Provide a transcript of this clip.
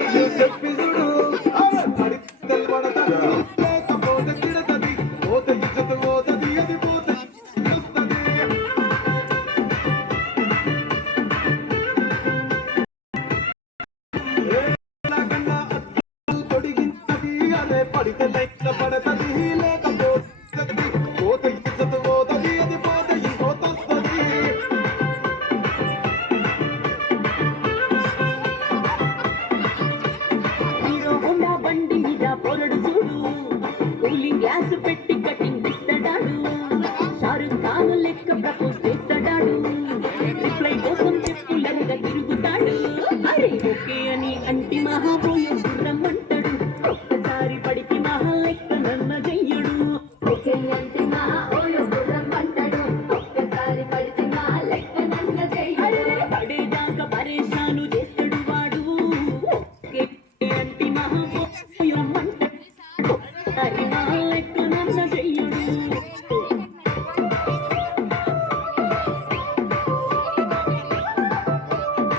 చెప్పి చూడు పడి తెల్వడతది లేకపోతే కిడతది పోత ఇజ్జత్ పోతది అది పోత వస్తది కన్నా పొడిగించది అదే పడితే లైక్ పడతది లేకపోతే పోత ఇజ్జత్ పోతది అది పోత ఇంకోతొస్తది హీరో హోండా బండి మీద పొరడు చూడు కూలింగ్ గ్లాస్ పెట్టి కటింగ్ ఇస్తాడాడు షారుఖ్ ఖాన్ లెక్క ప్రపోజ్ చేస్తాడాడు రిప్లై కోసం చెప్పులరగా తిరుగుతాడు అరే ఓకే అని అంటి మహాబోయ